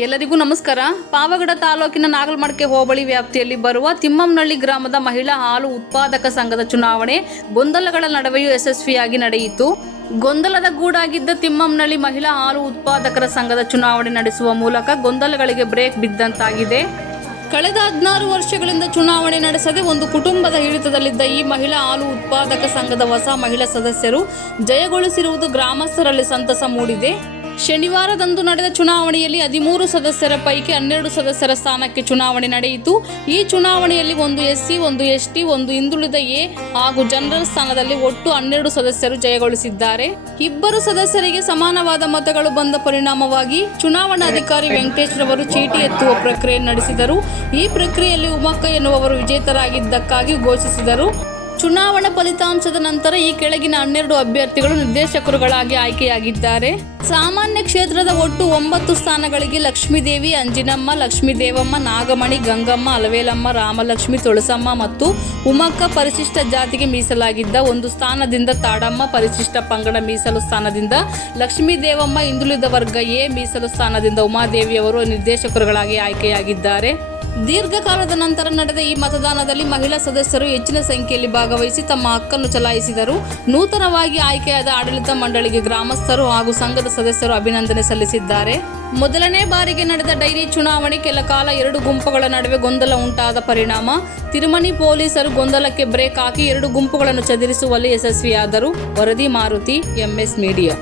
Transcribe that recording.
ಎಲ್ಲರಿಗೂ ನಮಸ್ಕಾರ. ಪಾವಗಡ ತಾಲೂಕಿನ ನಾಗಲಮಡಿಕೆ ಹೋಬಳಿ ವ್ಯಾಪ್ತಿಯಲ್ಲಿ ಬರುವ ತಿಮ್ಮಮ್ಮನಹಳ್ಳಿ ಗ್ರಾಮದ ಮಹಿಳಾ ಹಾಲು ಉತ್ಪಾದಕ ಸಂಘದ ಚುನಾವಣೆ ಗೊಂದಲಗಳ ನಡುವೆಯೂ ಯಶಸ್ವಿಯಾಗಿ ನಡೆಯಿತು. ಗೊಂದಲದ ಗೂಡಾಗಿದ್ದ ತಿಮ್ಮಮ್ಮನಹಳ್ಳಿ ಮಹಿಳಾ ಹಾಲು ಉತ್ಪಾದಕರ ಸಂಘದ ಚುನಾವಣೆ ನಡೆಸುವ ಮೂಲಕ ಗೊಂದಲಗಳಿಗೆ ಬ್ರೇಕ್ ಬಿದ್ದಂತಾಗಿದೆ. ಕಳೆದ 16 ವರ್ಷಗಳಿಂದ ಚುನಾವಣೆ ನಡೆಸದೆ ಒಂದು ಕುಟುಂಬದ ಹಿಡಿತದಲ್ಲಿದ್ದ ಈ ಮಹಿಳಾ ಹಾಲು ಉತ್ಪಾದಕ ಸಂಘದ ಹೊಸ ಮಹಿಳಾ ಸದಸ್ಯರು ಜಯಗೊಳಿಸಿರುವುದು ಗ್ರಾಮಸ್ಥರಲ್ಲಿ ಸಂತಸ ಮೂಡಿದೆ. ಶನಿವಾರದಂದು ನಡೆದ ಚುನಾವಣೆಯಲ್ಲಿ 13 ಸದಸ್ಯರ ಪೈಕಿ 12 ಸದಸ್ಯರ ಸ್ಥಾನಕ್ಕೆ ಚುನಾವಣೆ ನಡೆಯಿತು. ಈ ಚುನಾವಣೆಯಲ್ಲಿ ಒಂದು ಎಸ್ಸಿ, ಒಂದು ಎಸ್ಟಿ, ಒಂದು ಹಿಂದುಳಿದ ಎ ಹಾಗೂ ಜನರಲ್ ಸ್ಥಾನದಲ್ಲಿ ಒಟ್ಟು 12 ಸದಸ್ಯರು ಜಯಗೊಳಿಸಿದ್ದಾರೆ. ಇಬ್ಬರು ಸದಸ್ಯರಿಗೆ ಸಮಾನವಾದ ಮತಗಳು ಬಂದ ಪರಿಣಾಮವಾಗಿ ಚುನಾವಣಾಧಿಕಾರಿ ವೆಂಕಟೇಶ್ ರವರು ಚೀಟಿ ಎತ್ತುವ ಪ್ರಕ್ರಿಯೆ ನಡೆಸಿದರು. ಈ ಪ್ರಕ್ರಿಯೆಯಲ್ಲಿ ಉಮಕ್ಕ ಎನ್ನುವವರು ವಿಜೇತರಾಗಿದ್ದಕ್ಕಾಗಿ ಘೋಷಿಸಿದರು. ಚುನಾವಣಾ ಫಲಿತಾಂಶದ ನಂತರ ಈ ಕೆಳಗಿನ 12 ಅಭ್ಯರ್ಥಿಗಳು ನಿರ್ದೇಶಕರುಗಳಾಗಿ ಆಯ್ಕೆಯಾಗಿದ್ದಾರೆ. ಸಾಮಾನ್ಯ ಕ್ಷೇತ್ರದ ಒಟ್ಟು 9 ಸ್ಥಾನಗಳಿಗೆ ಲಕ್ಷ್ಮೀದೇವಿ, ಅಂಜಿನಮ್ಮ, ಲಕ್ಷ್ಮೀದೇವಮ್ಮ, ನಾಗಮಣಿ, ಗಂಗಮ್ಮ, ಅಲವೇಲಮ್ಮ, ರಾಮಲಕ್ಷ್ಮಿ, ತುಳಸಮ್ಮ ಮತ್ತು ಉಮಕ್ಕ ಪರಿಶಿಷ್ಟ ಜಾತಿಗೆ ಮೀಸಲಾಗಿದ್ದ ಒಂದು ಸ್ಥಾನದಿಂದ ತಾಡಮ್ಮ, ಪರಿಶಿಷ್ಟ ಪಂಗಡ ಮೀಸಲು ಸ್ಥಾನದಿಂದ ಲಕ್ಷ್ಮೀದೇವಮ್ಮ, ಹಿಂದುಳಿದ ವರ್ಗ ಎ ಮೀಸಲು ಸ್ಥಾನದಿಂದ ಉಮಾದೇವಿಯವರು ನಿರ್ದೇಶಕರುಗಳಾಗಿ ಆಯ್ಕೆಯಾಗಿದ್ದಾರೆ. ದೀರ್ಘಕಾಲದ ನಂತರ ನಡೆದ ಈ ಮತದಾನದಲ್ಲಿ ಮಹಿಳಾ ಸದಸ್ಯರು ಹೆಚ್ಚಿನ ಸಂಖ್ಯೆಯಲ್ಲಿ ಭಾಗವಹಿಸಿ ತಮ್ಮ ಹಕ್ಕನ್ನು ಚಲಾಯಿಸಿದರು. ನೂತನವಾಗಿ ಆಯ್ಕೆಯಾದ ಆಡಳಿತ ಮಂಡಳಿಗೆ ಗ್ರಾಮಸ್ಥರು ಹಾಗೂ ಸಂಘದ ಸದಸ್ಯರು ಅಭಿನಂದನೆ ಸಲ್ಲಿಸಿದ್ದಾರೆ. ಮೊದಲನೇ ಬಾರಿಗೆ ನಡೆದ ಡೈರಿ ಚುನಾವಣೆ ಕೆಲ ಕಾಲ 2 ಗುಂಪುಗಳ ನಡುವೆ ಗೊಂದಲ ಉಂಟಾದ ಪರಿಣಾಮ ತಿರುಮನಿ ಪೊಲೀಸರು ಗೊಂದಲಕ್ಕೆ ಬ್ರೇಕ್ ಹಾಕಿ 2 ಗುಂಪುಗಳನ್ನು ಚದುರಿಸುವಲ್ಲಿ ಯಶಸ್ವಿಯಾದರು. ವರದಿ ಮಾರುತಿ, MS ಮೀಡಿಯಾ.